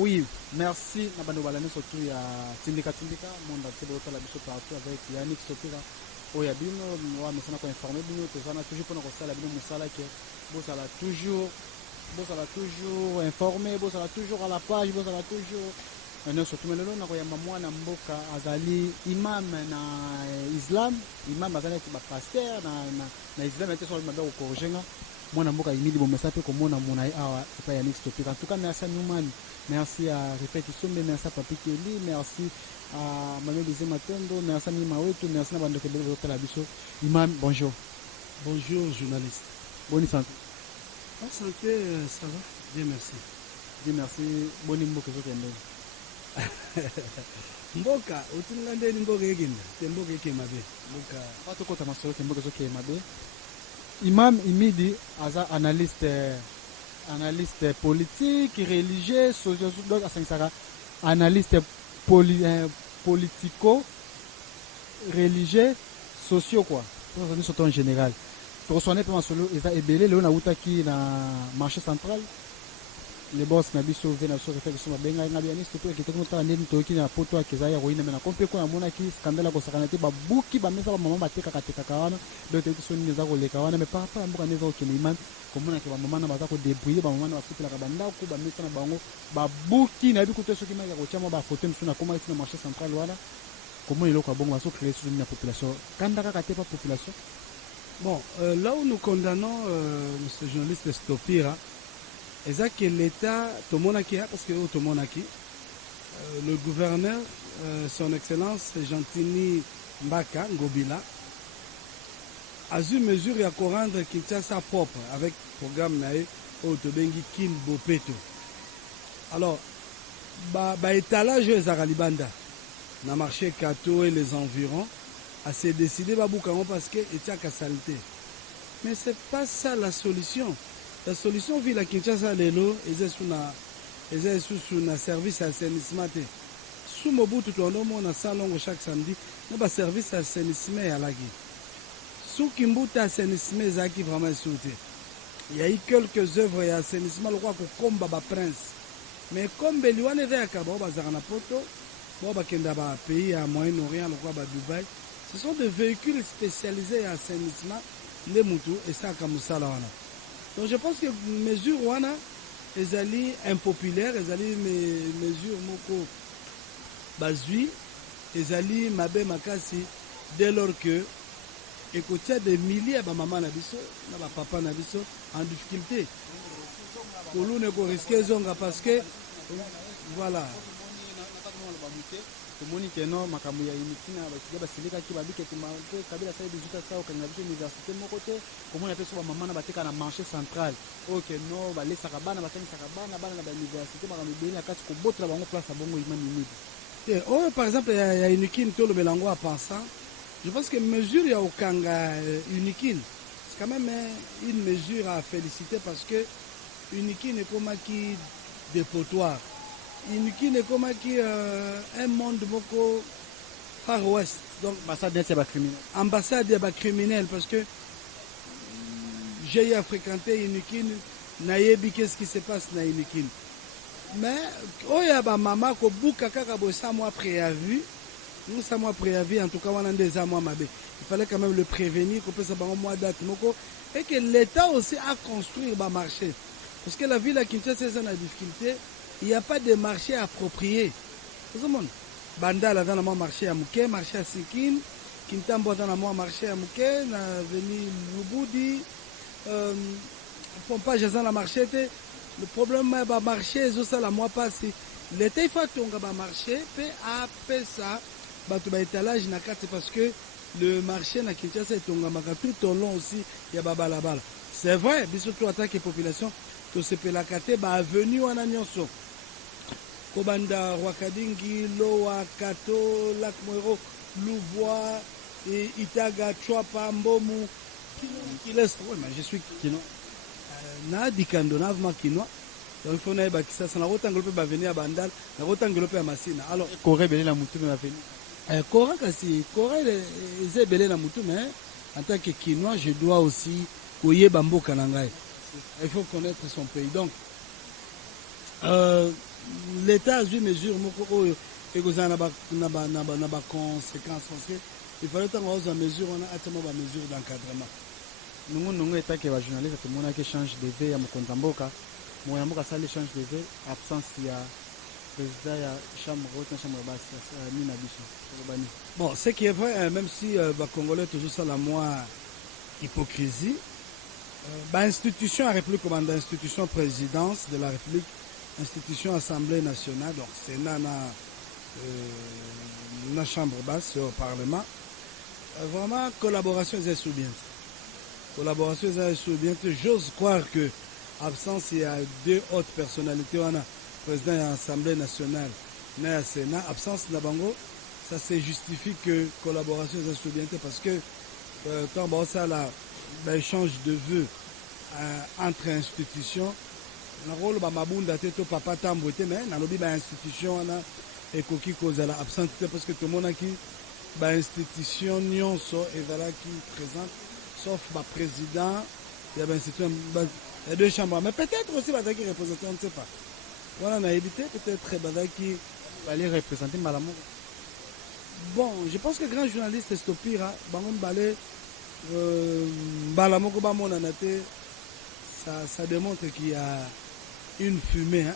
oui, merci. Nabando balane surtout ya Tindika monde a tebota la biso partout avec Yannick Sopira. Oya bino, moi mais ça n'a informé bino, que ça n'a toujours pas nos la bino musala que bon ça la toujours informé, bon ça la toujours à la page, bon ça la toujours. Non surtout maintenant na koyamba mwana mboka azali imam na Islam, imam azali ba pasteur na Islam ete so mabako kojenga. Mwana mboka imidi bomesa pe komona mona awa pa Yannick Sopira. En tout cas merci à Newman, merci à Répétition, merci à Papi Kelly, merci à Manuel Matendo, merci à Nima Wetu, merci à Bando Kebele de la Bisso. Imam, bonjour. Bonjour journaliste. Bonne santé. La santé, ça va. Dieu merci. Dieu merci. Bonne mboka zokende. Mboka, utilande ni mboka yegenda. Mboka yeke mabe. Mboka. Watu kota masoro ke mboka zoke mabe. Imam Imidi aza analyste politique, religieux, donc analyste politico religieux, sociaux quoi. Pour ça nous en général. Pour sonner pour solo eza ebele le na utaki na marché central. Les boss na biso vena so réflexion benga ngabi ani stopé ki toko ta ndeni toki na poto akezaya roina mena kompe ko na mona ki scandale ko sakana te babuki ba mesa ba mama bateka kateka kawana do te so ni za ko leka wana me papa mbuka neza ko kini imam komona ke ba mama na baza ko débrouiller ba mama na basupela ka banda ko ba mesa na bango babuki na bi ko to so ki ma ya ko chama ba photo msuna koma isi na marché central wana comment il ko bongo baso créer sur une population kanda ka te pas population. Bon, là où nous condamnons ce journaliste Stopira, et ça que l'État, parce que le gouverneur, son excellence Gentini Mbaka Ngobila, a eu mesure à rendre Kinshasa propre avec le programme Nae Otobengi Kin Bopeto. Alors, étalage aux Aralibanda, dans le marché Kato et les environs, a s'est décidé parce que était à saleté. Mais ce n'est pas ça la solution. La solution, vu la Kinshasa, l'élo, ils sont sous un service d'assainissement. Sous Mobutu, on a salon chaque samedi, on a un service d'assainissement à la guerre. Sous Kimbuta, assainissement, qui vraiment sauté. Il y a eu quelques œuvres d'assainissement, le roi Komba Prince. Mais comme Beliwane est à Kabo, Bazarana Poto, Bobakendaba, pays à Moyen-Orient, le roi Dubaï, ce sont des véhicules spécialisés en assainissement, les moutons, et ça, comme ça, là. Donc je pense que les mesures wana elles allaient impopulaires, elles allaient mesures moko bazui, elles allaient mabe makasi dès lors que écoutez des milliers de maman nabiso, na papa nabiso en difficulté. Pour nous ne risquer zonga parce que voilà. Kumoni keno makamu ya imikina ba silika ki babike timante kabila sa 18 sa okanga biso université mokote komona peso ba mama na bateka na marché central OK no ba lesa kabana batani sakabana bana na ba université makamu bela kati ko botra bango place bongo imani midi. Et par exemple il y a Unikin to le belango à pensant. Je pense que mesure ya okanga Unikin c'est quand même une mesure à féliciter parce que Unikin est comme qui dépotoir. Unikin est comme un monde beaucoup Far West. Donc, ambassade des criminels parce que j'ai fréquenté Unikin, naïebi qu'est-ce qui se passe na Unikin. Mais, oh ya ba maman ko buka kaka bo 5 mois préavis. Nous 5 mois préavis en tout cas on a des mois mabé. Il fallait quand même le prévenir qu'on peut ça un mois date moko et que l'État aussi a construit ba marché. Parce que la ville à Kinshasa c'est une difficulté. Il n'y a pas de marché approprié. Tout le monde. Bandal a dans le marché à Mouké, marché à Sikin, Kintambo dans le marché à Mouké, na venu Luboudi, pompage dans le marché. Le problème est que marché, c'est ça la mois passé. L'été, il faut que le marché, puis après ça, il y a étalage na carte parce que le marché na Kinshasa est tout au long aussi, il y a babalabala. C'est vrai, bisous tout attaque la population, tout ce que la carte est venue en annonçant. Kobanda, Wakadingi, Loa, Kato, Lac Moiro, Louvois, Itaga, Chouapa, Mbomu, qui laisse. Oui, mais je suis Kino. Na Dikando, Navma Kino. Donc il faut que ça n'a autant que venir à Bandal, n'a autant que à Massina. Alors, Corée, Belé, la Moutou, la venue. Corée, c'est Belé, la Moutou, mais en tant que Kinois, je dois aussi Koye Bambo Kanangai. Il faut connaître son pays. Donc, l'État a eu mesure et que ça n'a pas conséquences parce que il fallait avoir une mesure, on a atteint une mesure d'encadrement. Nous état que les journalistes tout le monde qui change de vie à Mokonzamboka, Mokonzamboka ça les change de vie absence il y a président il y a chambre haute chambre basse Nina Bicho. Bon, ce qui est vrai, même si les Congolais toujours ça la moins hypocrisie, institution à République comme institution présidence de la République, institution Assemblée nationale, donc Sénat la chambre basse au Parlement, vraiment collaboration est sous-bien. Collaboration est sous-bien. J'ose croire que absence il y a deux hautes personnalités, on a président de l'Assemblée nationale, le Sénat, absence de la Bango, ça se justifie que collaboration est sous-bien parce que quand on a l'échange de vœux entre institutions, le rôle de Mabunda Teto Papa Tambote, mais dans l'institution, on a et qui cause la absence parce que tout le monde a qui institution nyonso et voilà qui présente sauf le président il y a deux chambres mais peut-être aussi bah qui représente on ne sait pas voilà on a évité peut-être bah qui va les représenter Malamo. Bon je pense que grand journaliste Stopira bangon balé Malamo ko ba mona naté ça démontre qu'il y a une fumée hein?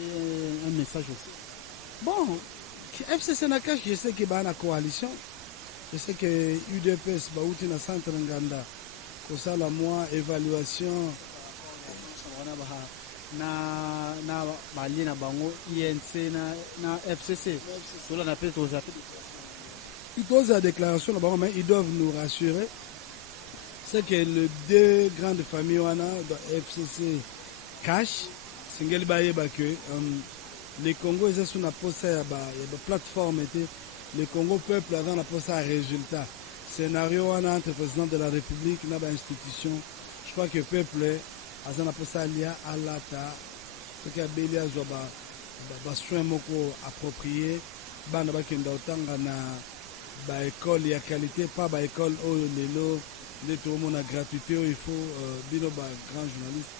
Et un message aussi. Bon, FCC Nakash, je sais qu'il y a une coalition. Je sais que UDPS, Baouti na centre Nganda, pour ça la moi évaluation. Na bali na bango INC na FCC. Cela n'a pas été osé. Ils posent la déclaration là-bas, mais ils doivent nous rassurer. C'est que les deux grandes familles on a FCC cash, single baye que les Congo ils sont na poste ya ba plateforme était le Congo peuple avant la poste à résultat scénario entre le président de la République na ba institution je crois que peuple a na poste lia alata ce que belia zo ba soin moko approprié bana ba kenda otanga na ba école ya qualité pas ba école o lelo les tout le monde a gratuité il faut bino ba grand journaliste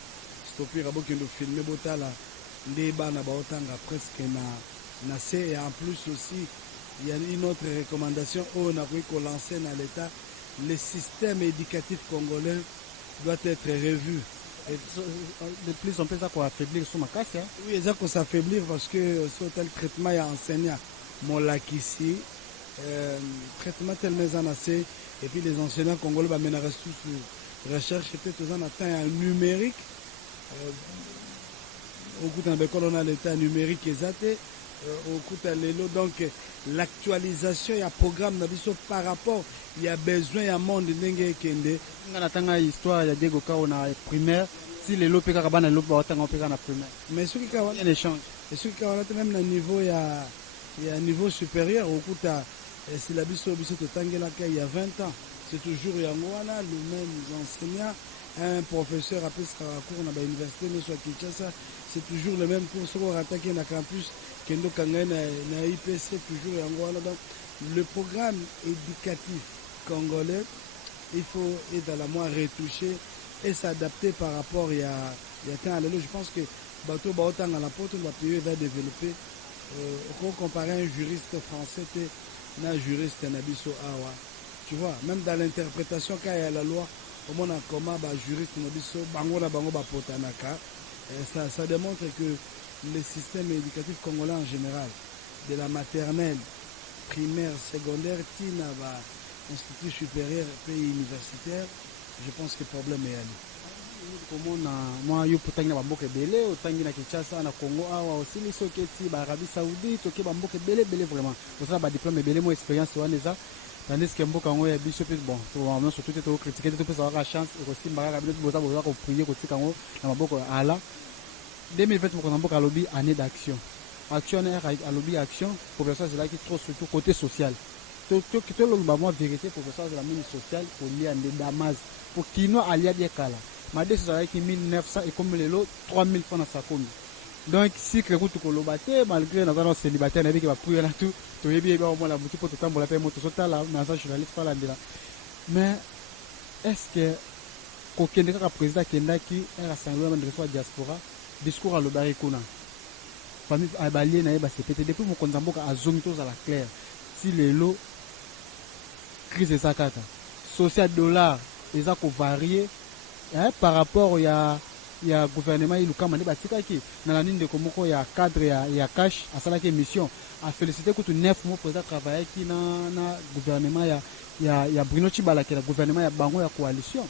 stopper abo kendo filmer botala les bana baotanga presque na C et en plus aussi il y a une autre recommandation on a voulu qu'on lance dans l'État le système éducatif congolais doit être revu et de plus en plus ça pour affaiblir sur ma casse hein? Oui ça pour s'affaiblir parce que sur tel traitement il y a enseignant mon lac ici traitement tel maison assez et puis les enseignants congolais bah maintenant restent tous recherche peut-être aux en atteint un numérique au coup d'un bécole on a l'état numérique exact au coup d'un lélo donc l'actualisation il y a programme d'abisso par rapport il y a besoin il y a monde n'engé kende on a tanga histoire il y a des goka on a primaire si les lots peka kabana lots ba tanga peka na primaire mais ce qui kawa il y a échange et ce qui kawa même na niveau il y a un niveau supérieur au coup ta si la biso to tangela il y a 20 ans c'est toujours yangwana le même enseignant un professeur après ce cours dans l'université mais soit Kinshasa c'est toujours le même cours sur attaquer na campus kendo kanga na IPC toujours yangwana donc le programme éducatif congolais il faut être à la moins retouché et s'adapter par rapport il y a temps à je pense que bateau baotang à la porte le pays va développer on comparer un juriste français na juriste nabiso awa tu vois même dans l'interprétation quand il y a la loi au moins comment ba juriste nabiso bango na bango ba potanaka ça démontre que le système éducatif congolais en général de la maternelle primaire secondaire tina ba institut supérieur pays universitaire je pense que le problème est allé comment moi yo potanga ba mboka belé otangi na Kinshasa na Congo awa aussi les soketi ba Arabie Saoudite toke ba mboka belé vraiment ça ba diplôme belé mo expérience wana za tandis que mboka ngo ya biso pe bon to vraiment surtout te critiquer te pesa la chance et aussi mbaka kabila boza boza ko prier ko tika ngo na maboko ala 2020 moko na mboka lobby année d'action action à lobby action professeur c'est là qui trop surtout côté social to le moi vérité professeur de la mine sociale pour lier des damas pour kino alia bien kala ma décision avec 1900 et comme les lots 3000 francs dans sa commune donc si que route ko lobate malgré na zano célibataire na bi ki ba prier là tout to yebi ba mo la buti pour tambola pe moto sota la na sa journaliste pas là mais est-ce que ko kende ka président kenda ki era sanglo de soit diaspora discours à lobari kuna famille abalie na yeba sepete depuis mon konzamboka azongi to la clair si lelo crise eza kaka social dollar eza ko varier par rapport ya gouvernement ilukama nde batikaki na la nini ndeko moko ya cadre ya cash asalaki émission a félicité kutu 9 mois président travaillaki na gouvernement ya Bruno Tshibala qui est le gouvernement ya bango ya coalition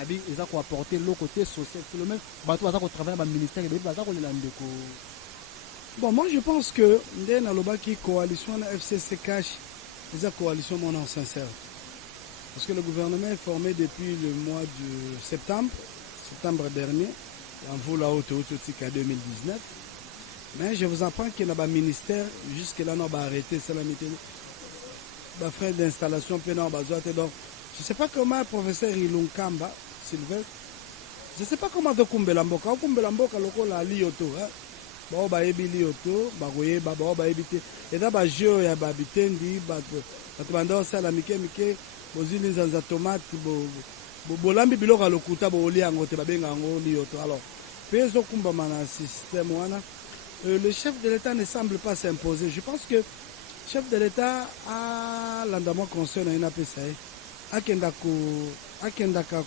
abi eza ko apporter le côté social tout le même bato baza ko travailler ba ministère et baza ko lela ndeko. Bon, moi je pense que ndé na lobaki coalition na FCC cash eza coalition mon nom sincère. Parce que le gouvernement est formé depuis le mois de septembre dernier, en vous la haute à 2019. Mais je vous apprends qu'il y a un ministère, jusque-là, on va arrêter, c'est la méthode. Les frais d'installation, puis on va donc, je ne sais pas comment le professeur Ilunkamba, Sylvain, je ne sais pas comment de Kumbelamboka, Kumbelamboka, le la lioto, bah ba ebi lioto, bah goye, bah ba ebité, et là bah jeu ya bah bitendi, bah bando ça la mike, bozili nzanza tomate, bolambi biloko lokuta boli yango te babenga yango lioto. Alors, peso kumba mana système wana. Le chef de l'État ne semble pas s'imposer. Je pense que le chef de l'État a l'endamment concerne une APSAE. Akendaka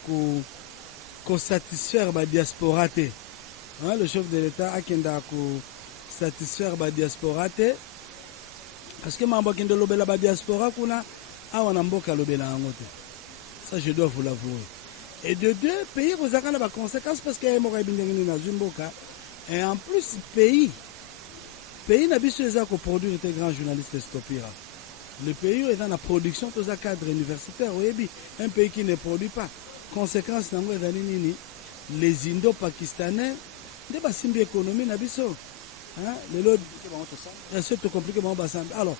ko satisfaire la diaspora. Le chef de l'État akendaka ko satisfaire la diaspora. Parce que mambo kende lobela ba diaspora kuna awana mboka lobela yangote. Ça je dois vous l'avouer. Et de deux pays vous avez la conséquence parce que mo kabindengini na zumboka. Et en plus, pays n'a pas besoin de produire des grands journalistes Stopira. Le pays est dans la production de un cadre universitaire. Un pays qui ne produit pas. Conséquence, les Indo-Pakistanais, des basimbi économie n'a pas c'est tout compliqué. Alors,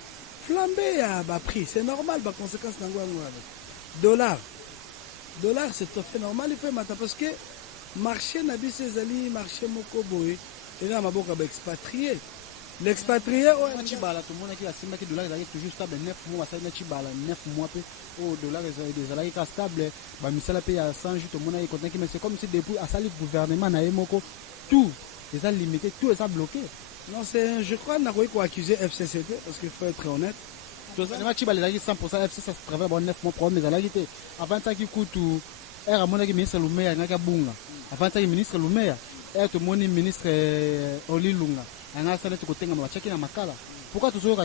flambé à bas prix, c'est normal. Conséquence, dollar, c'est tout à fait normal. Il fait maintenant parce que marché n'a pas besoin marché mokoboé. Et là, ma boca expatrié. L'expatrié, ouais. Chibala, tout le monde qui a simba qui dollar est toujours stable 9 mois, ça n'est Chibala 9 mois au dollar des salaires qui stable, bah misala paye à 100 jours, tout le monde est content mais c'est comme si depuis à sali gouvernement na emoko tout les a limité, tout les a bloqué. Non, c'est je crois n'a pas accuser FCCT parce qu'il faut être honnête. Tout ça, Chibala il 100% FC ça travaille bon 9 mois problème mais la été avant ça qui coûte era mona qui ministre Lumea ngaka bunga. Avant ça ministre Lumea era tout moni ministre Oli Lunga. Pourquoi toujours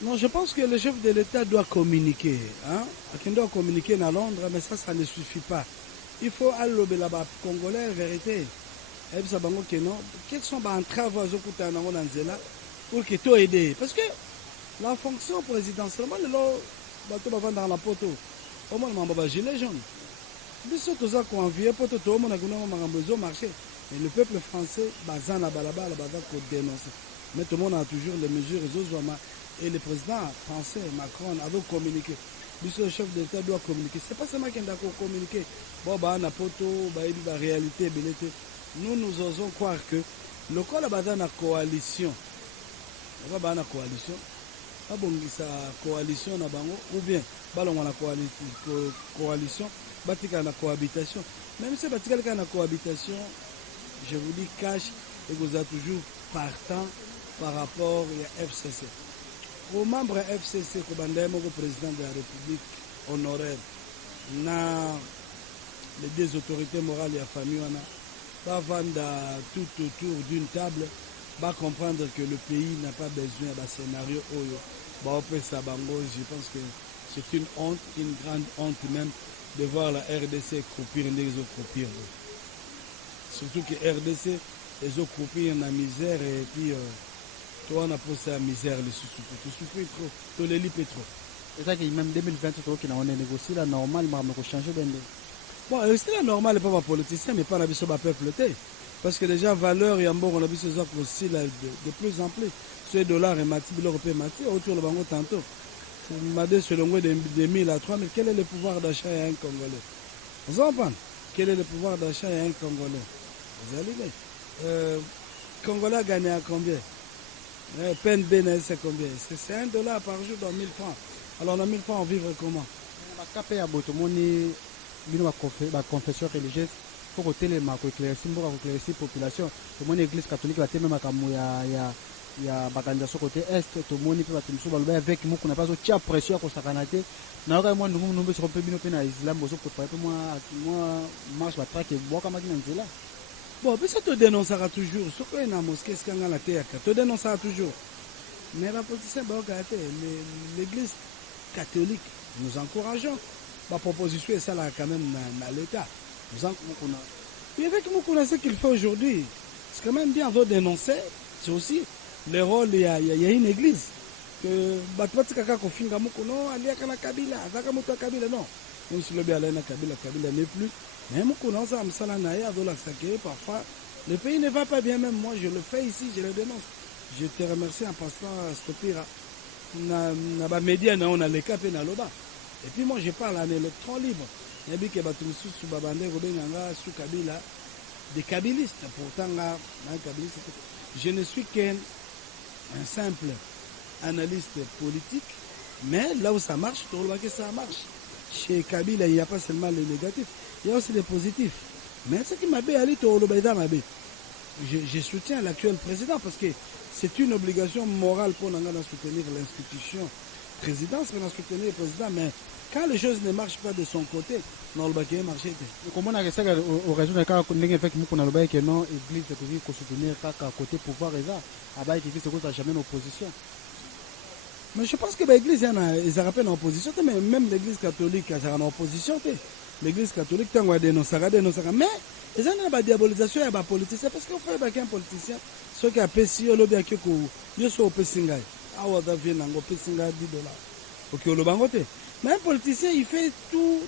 non, je pense que le chef de l'État doit communiquer. Hein? Il doit communiquer à Londres, mais ça ne suffit pas. Il faut aller là-bas, Congolais, vérité. Quels sont les travaux pour que tout aide? Parce que la fonction présidentielle, dans la poteau, au moins, on va gilet jaune. Tout ça qu'on envie pour tout le monde a besoin de marcher. Et le peuple français, bazana balabala, bazana pour dénoncer. Mais tout le monde a toujours les mesures et le président français Macron avait communiqué. Le chef d'État doit communiquer. C'est pas seulement qu'il doit communiquer. Bon, bah, na poto, bah, la réalité, nous osons croire que le corps a bazana coalition. On va coalition. Ah bon, ça coalition na bango ou bien ballon la coalition. Batika na cohabitation. Même si batika na cohabitation, je vous dis cash et vous êtes toujours partant par rapport à FCC. Aux membres FCC, comme le président de la République honoraire, les deux autorités morales et la famille, va vendre tout autour d'une table, va comprendre que le pays n'a pas besoin d'un scénario. Je pense que c'est une honte, une grande honte même, de voir la RDC croupir les autres croupir. Surtout que RDC, les autres croupir dans la misère et puis toi on a posé la misère, les sous-souffres. Tu souffres trop, tu les lipes trop. C'est ça que même 2020, on a négocié la normale, mais on a changé d'endroit. Bon, c'est la normale, pas ma politicien, mais pas la vie sur ma peuple. Parce que déjà, valeur, il y a un bon, on a vu ces offres aussi là, de plus en plus. Sur les dollars et mati, l'européen mati, autour de bango tantôt. M'a dit sur le moins de 1000 à 3000, quel est le pouvoir d'achat à un Congolais? Vous entendez? Quel est le pouvoir d'achat à un Congolais? Vous allez Congolais a gagné à combien? PNB, c'est combien? C'est $1 par jour dans 1000 francs. Alors, dans 1000 francs, on vivre comment? La confession religieuse, faut que telema ko éclaircir mboka ko éclaircir population to mon église catholique la teme makamu ya bakanza côté est to moni pe batumsu baloba avec muku na pas tia pression ko sakana te na ka mo ndungu numbe so pe bino pe na islam bozo préparer moi marche ba traque boka makina nzela. Bon, puis ça te dénoncera toujours. Ce qu'on a dans la mosquée, c'est qu'on a la terre. Te dénoncera toujours. Mais la politicien, l'église catholique, nous encourageons. Ma proposition est ça là quand même dans l'État. Nous encourageons. Et avec ce qu'il fait aujourd'hui, c'est quand même bien de dénoncer. C'est aussi le rôle, il y a une église. Que Batwati Kaka Kofinga Mukuno, Aliakana Kabila, Zakamuta Kabila, non. Même si le Bialena Kabila, Kabila n'est plus. Mais parfois, le pays ne va pas bien, même moi je le fais ici, je le dénonce. Je te remercie en passant à Stopira. Et puis moi je parle en électron libre. Des kabylistes, pourtant je ne suis qu'un simple analyste politique, mais là où ça marche, ça marche. Chez Kabila, il n'y a pas seulement les négatifs, il y a aussi les positifs. Mais ce qui m'a bien allé, je soutiens l'actuel président parce que c'est une obligation morale pour nous de soutenir l'institution présidence, pour soutenir le président. Mais quand les choses ne marchent pas de son côté, non, le baquet marché. Comment on a réussi au réseau de cas qu'on a fait que nous avons que non, l'église pour soutenir à côté pouvoir et ça, à bas qui se n'a jamais opposition. Mais je pense que l'église, ils rappellent en opposition, mais même l'église catholique, elle est en opposition. L'église catholique, tu as dénoncé, mais ils ont une diabolisation et une politicien, parce qu'on fait un politicien, ceux qui ont payé, ils ont payé, ils ont payé, $10. Mais un politicien, il fait tout,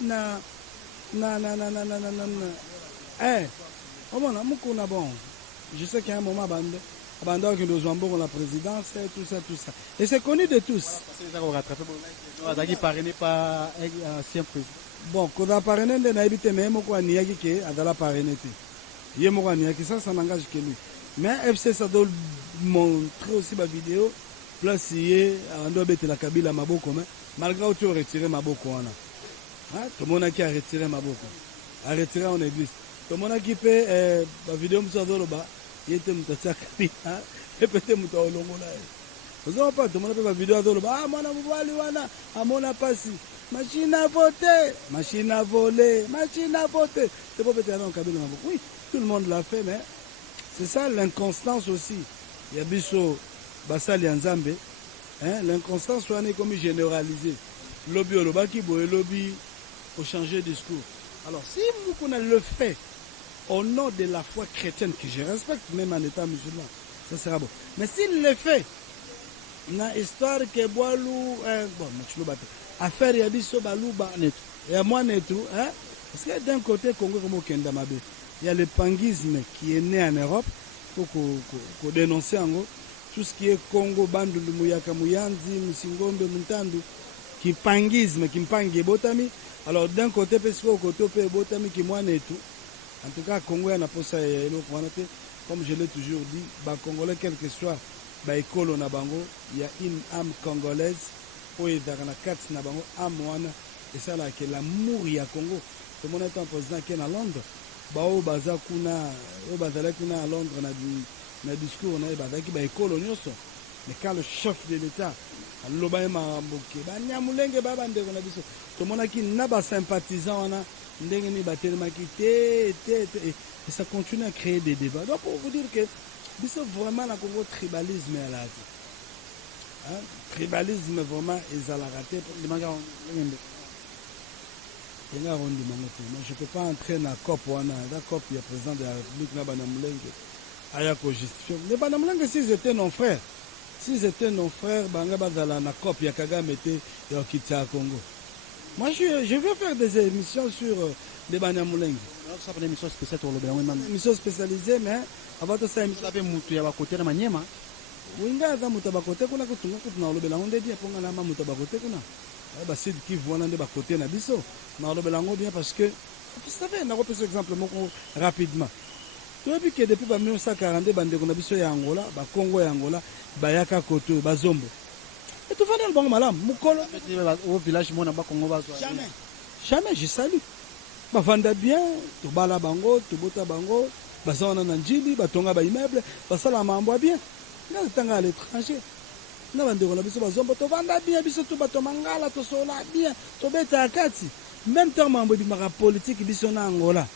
je sais qu'à un moment, pendant que nous avons la présidence, tout ça. Et c'est connu de tous. Bon, quand on a parrainé, on a évité même qu'on a nié qui est à la parrainé. Il y a mon nié qui ça n'engage que lui. Mais FC ça doit montrer aussi ma vidéo. Place hier, on doit mettre la Kabila Maboko, malgré que tu as retiré Maboko. Tout le monde a retiré Maboko. A retiré en église. Tout le monde a kippé la vidéo Moussa. Il était Moussa Kabila. Et peut-être Moussa Olongola. Vous n'avez pas, tout le monde a fait la vidéo à Doloba. Ah, mon amour, à mon apassi. Machine à voter, machine à voler, machine à voter. C'est pas peut-être un Kabila Maboko. Oui, tout le monde l'a fait, mais c'est ça l'inconstance aussi. Il y a Bisso, Bassali Nzambe. L'inconstance soit comme généralisée. Lobby au Lobaki, lobby pour changer de discours. Alors, si Moukouna le fait au nom de la foi chrétienne, que je respecte même en état musulman, ça sera bon. Mais s'il le fait, dans l'histoire que Boalou, affaire Yabiso Balouba, et à moi, parce que d'un côté, Congo comme Kendamabe, il y a le panguisme qui est né en Europe, il faut qu'on dénonce en gros. Tout ce qui est Congo, Bandou, Mouyaka, Mouyanzi, Moussingombe, Muntandu, qui panguisme, qui pangue Botami. Alors d'un côté, parce qu'au côté, Botami qui moine et tout. En tout cas, Congo, on a pas ça, comme je l'ai toujours dit, bah, Congolais, quel que soit, bah, école na bango, il y a une âme congolaise, où il y a une carte na bango, âme wana, et ça là, que l'amour il y a Congo. Tout le monde est en président qui est à Londres, bah, au baza kuna, au bazala kuna à Londres, na discours na bazaki ba ekolo nyoso, mais quand le chef de l'État aloba mamboke ba nyamulenge baba ndeko na biso to monaki na ba sympathisants wana ndenge ni batelemaki et ça continue à créer des débats. Donc pour vous dire que biso vraiment la Congo tribalisme à la tribalisme vraiment est à la raté les mangas moi je peux pas entrer dans la COP wana la COP il y a président de la République na banamulenge Ayako justifié. Les Banamulenge, s'ils étaient nos frères, Banga Bazala na COP, Yakagame était Yokita Congo. Moi, je veux faire des émissions sur les Banamulenge. Ça fait des émissions spéciales pour le Bénin. Des émissions spécialisées, mais avant de ça, vous avez moutu à côté de Maniema. Oui, il y a des mutabakote, qu'on a coutume dans le Bénin. On dit qu'on a un mutabakote. On a c'est qui voit dans le côté na biso. Dans le Bénin, bien parce que, vous savez, on a repris exemple rapidement. Tu as vu que depuis 1942, il y a Angola, Congo et Angola, Bayaka Koto, Bazombo. Et tout va dans le bon malam. Au village, Jamais, je salue. bavanda bien, tobala bango, tobota bango, bazana na njili, batonga ba immeuble, basala mambo bien. Nga tanga à l'étranger. Na bandeko na biso bazomba tovanda bien, biso to bato mangala to sola bien, to beta akati. Même temps mambo di mara politique biso na Angola.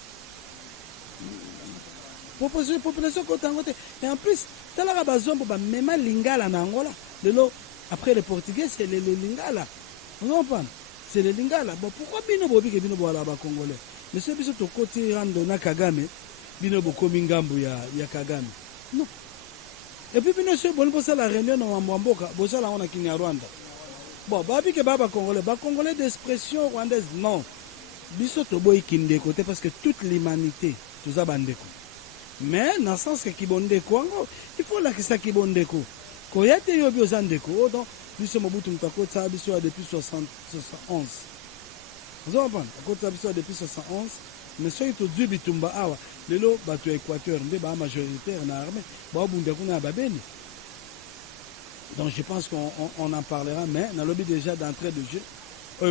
Population kotangote. Et en plus, talaka bazomba ba mema lingala na Angola. Lelo après les Portugais, c'est les lingala. Vous comprenez? C'est les lingala. Bon, pourquoi bino bobi ke bino boala ba Congolais? Monsieur biso to côté rando na Kagame, bino bokomi ngambu ya Kagame. Non. Et puis bino se bon pour la réunion na Mwamboka, bosa la on a Kenya Rwanda. Bon, babi ke ba Congolais d'expression rwandaise non. Biso to boy kinde côté parce que toute l'humanité tout ça bandeko. Mais dans le sens que kibondeko, il faut la que ça kibondeko. Koyate yobi ozandeko, donc biso Mobutu Mutako ça biso depuis 71. Vous comprenez? Côté biso depuis 71, mais soy to du bitumba awa, lelo batu Équateur ndé ba majoritaire na armée, ba bunda kuna babeni. Donc je pense qu'on en parlera, mais dans le but déjà d'entrée de jeu, je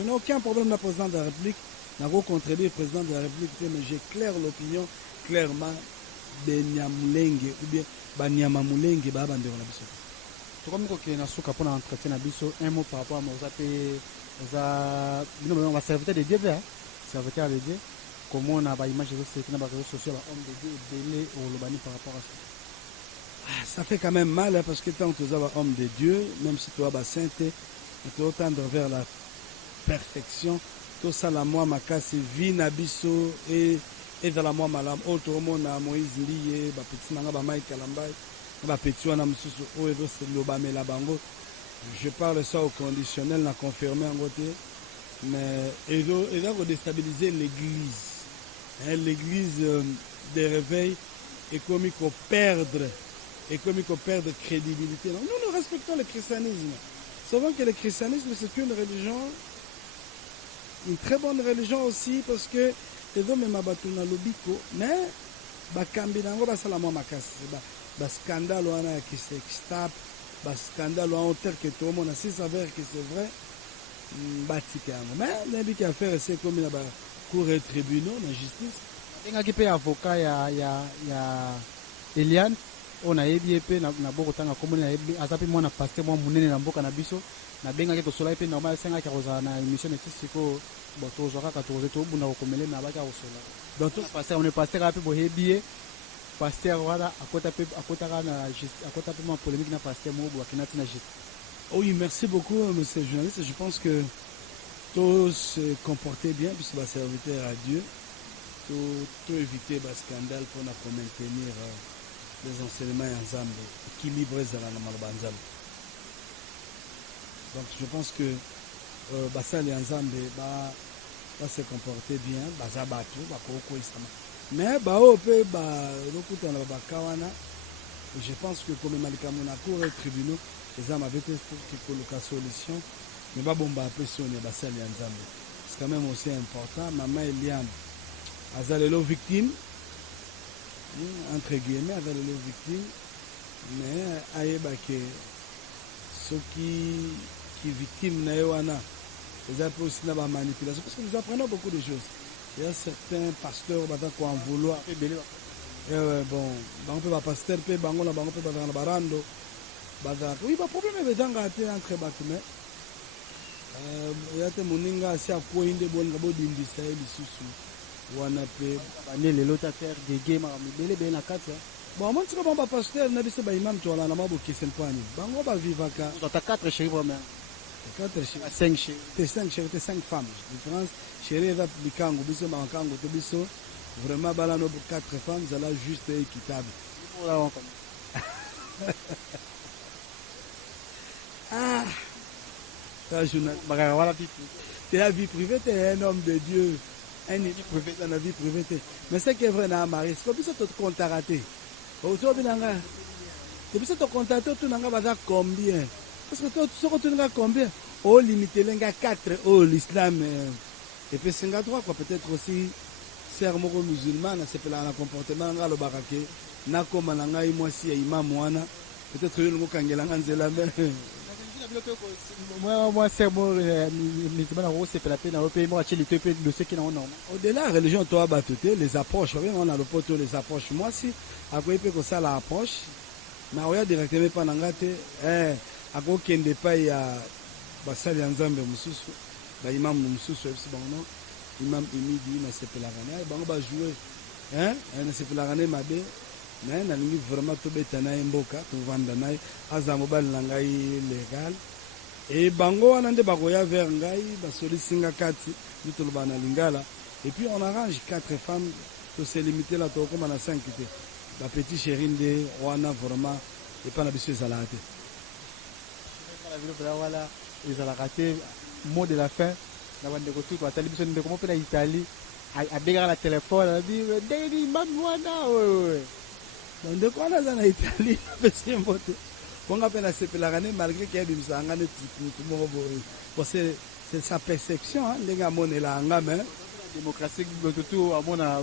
n'ai aucun problème avec le président de la République, n'a pas contredit le président de la République, mais j'éclaire l'opinion clairement Benyamulenge ou bien Banyamamulenge Babande on a biso. Tu comme que na suka pour entretien na biso un mot par rapport à Mozate on va serviteur de Dieu serviteur de Dieu comment on a ba image de ce na ba réseaux sociaux ba homme de Dieu belé au lobani par rapport à ça. Ça fait quand même mal hein, parce que tant que tu es homme de Dieu, même si tu es sainteté, tu dois tendre vers la perfection. Tout ça la moi ma casse vie nabiso et dans la moi malam autre monde na Moïse lié ba petit nanga ba Mike Kalambai ba petit wana mususu o edo se loba mela bango. Je parle ça au conditionnel na confirmer en côté mais edo ko déstabiliser l'église. Hein, l'église des réveils et comme il faut perdre crédibilité. Non, nous respectons le christianisme. Savons que le christianisme c'est une religion, une très bonne religion aussi parce que les hommes mabatuna lobiko, mais bakambi nango basala mwa makasi, ba scandale wana qui s'extape, ba scandale wana tel que tout le monde si s'avère que c'est vrai, batika yango. Mais n'importe qui a faire c'est comme na ba cour et tribunaux na justice. Denga ki pe avocat ya Eliane on a yebi pe na boko tanga komoni na yebi azapi mwana pasteur mwa munene na mboka na biso na benga ke to sola pe normal senga ka roza na émission siko boto zoka ka to to buna ko komele na ba ka sola donc pasteur on est pasteur ape bo yebi pasteur wala akota na juste akota pe ma polémique na pasteur mo bo akina tina juste. Oui, merci beaucoup monsieur le journaliste, je pense que tous se comporter bien puisque va serviteur à Dieu. Tout éviter le scandale pour maintenir les enseignements ensemble, équilibrer la malbanzam. Donc je pense que les ensemble va se comporter bien, mais je pense que comme Malikamouna cour et tribunaux, les hommes avaient quelques solutions, mais pas bon après si on est ensemble. C'est quand même aussi important. Maman Eliane azalelo victime entre guillemets azalelo victime mais ayeba que ceux qui victime na wana ils ont aussi na ba manipulation parce que nous apprenons beaucoup de choses. Il y a certains pasteurs qui en vouloir bon on peut pas pasteur pe bango na bango pe ba na barando baza oui ba problème est dans entre batme yate moninga si akoinde bonga bodindisa elisusu wana pe banele lota terre de game mibele be na kati bon moi tsiko ba pasteur na biso ba imam to na mabo kisempani bango ba vivaka ta 4 chéri vraiment 4 chéri 5 chéri 5 femmes différence chéri va bikango biso ba kango to biso vraiment bala no 4 femmes ça là juste équitable ah ta journal bagara wala pipi ta vie privée t'es un homme de Dieu. Un vie privée dans la vie privée. Mais ce qui est vrai dans Marie, c'est que tu te comptes rater. Depuis que tu comptes rater, tu n'as combien? Parce que tu n'as combien? Oh, limité, il y a 4. Oh, l'islam. Et puis, c'est 3, quoi. Peut-être aussi, c'est musulman, c'est pour le comportement, le baraké. N'a comme un moi si imam, peut-être que le mot kangelangan, c'est la même. moi c'est bon Au-delà, la religion, toi, les approches, on a le poteau, les approches. Moi, si, à quoi il peut que ça l'approche, mais on a directement pas n'engagé, à quoi qu'il n'y ait pas, il y a, basali anzambe mususu, imam mususu, imam imidi, na sepelarane, ba jouer, na sepelarane mabe, na ningi vraiment to betana mboka, to vanda na, azamo bal nangai légal. Et bango anande bagoya vers ngai basoli singa kati bitolo bana lingala et puis on arrange 4 femmes pour se limiter là to comme na 5 té ba petit chéri wana vraiment et pas na biso ezalate la ville voilà ezalate mot de la fin na bande ko tout atali biso ndeko mo pe na Italie a dégara la téléphone a dit dégui mam wana ouais ndeko wana za na Italie pesi mbote on appelle à Sepelarane malgré qu'il y a des gens qui c'est sa perception, les gars, mon est là, la démocratie, tout à mon a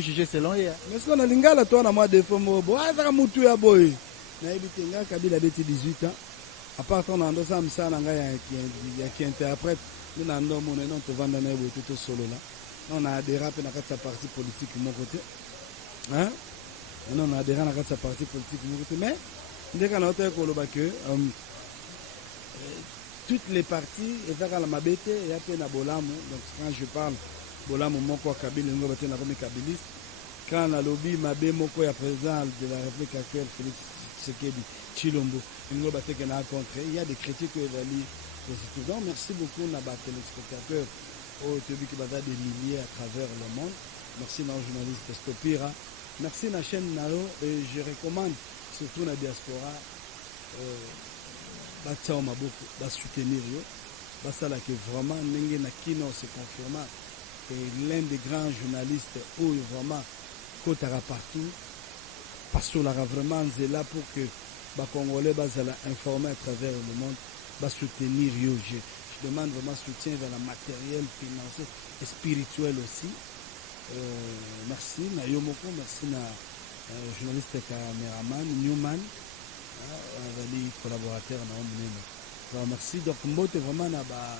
jugé selon lui. Mais ce qu'on a l'ingala, toi, on a moi des femmes, ça va moutou ya boy. Na ebitenga Kabila beti 18 ans. À part on a ndosa msana ngaya qui interprète, nous n'avons mon nom te vendre na ebo tout solo là. On a dérapé dans sa parti politique de mon côté. Hein? On a dérapé dans sa parti politique de mon côté, mais dès qu'on a que toutes les parties et la mabete et après na bolamu donc quand je parle bolamu moko kabila ngo bate na comme kabiliste quand la lobby mabe moko ya président de la République actuelle Félix Tshisekedi Chilombo ngo bate que na contre il y a des critiques que valent positivement. Donc merci beaucoup na ba téléspectateurs au Tobi qui bata des milliers à travers le monde. Merci nos journalistes Stopira. Merci na chaîne Nalo et je recommande surtout la diaspora batao maboko ba soutenir yo basala que vraiment ndenge na kino se confirma et l'un des grands journalistes où vraiment kotara partout parce qu'on a vraiment là pour que ba congolais basala informer à travers le monde ba soutenir yo je demande vraiment soutien vers le matériel financier et spirituel aussi merci na yo moko merci na journaliste caméraman Newman les collaborateurs merci donc mbote vraiment na ba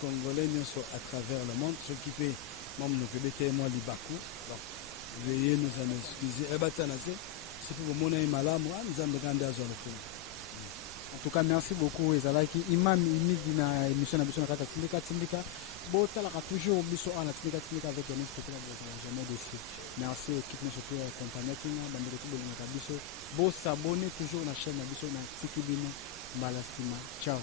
congolais à travers le monde ce qui fait même nous que moi libaku donc veuillez nous en excuser c'est pour mon malamu nzambe kanda azo le en tout cas merci beaucoup ezalaki imam imidi na émission na biso na kata tindika botala ka toujours biso ana tindika avec un spectacle de jamais déçu. Merci aux équipes surtout accompagné tuna bande ko bolinga biso bo s'abonner toujours na chaîne na biso na Tikibino Malastima. Ciao.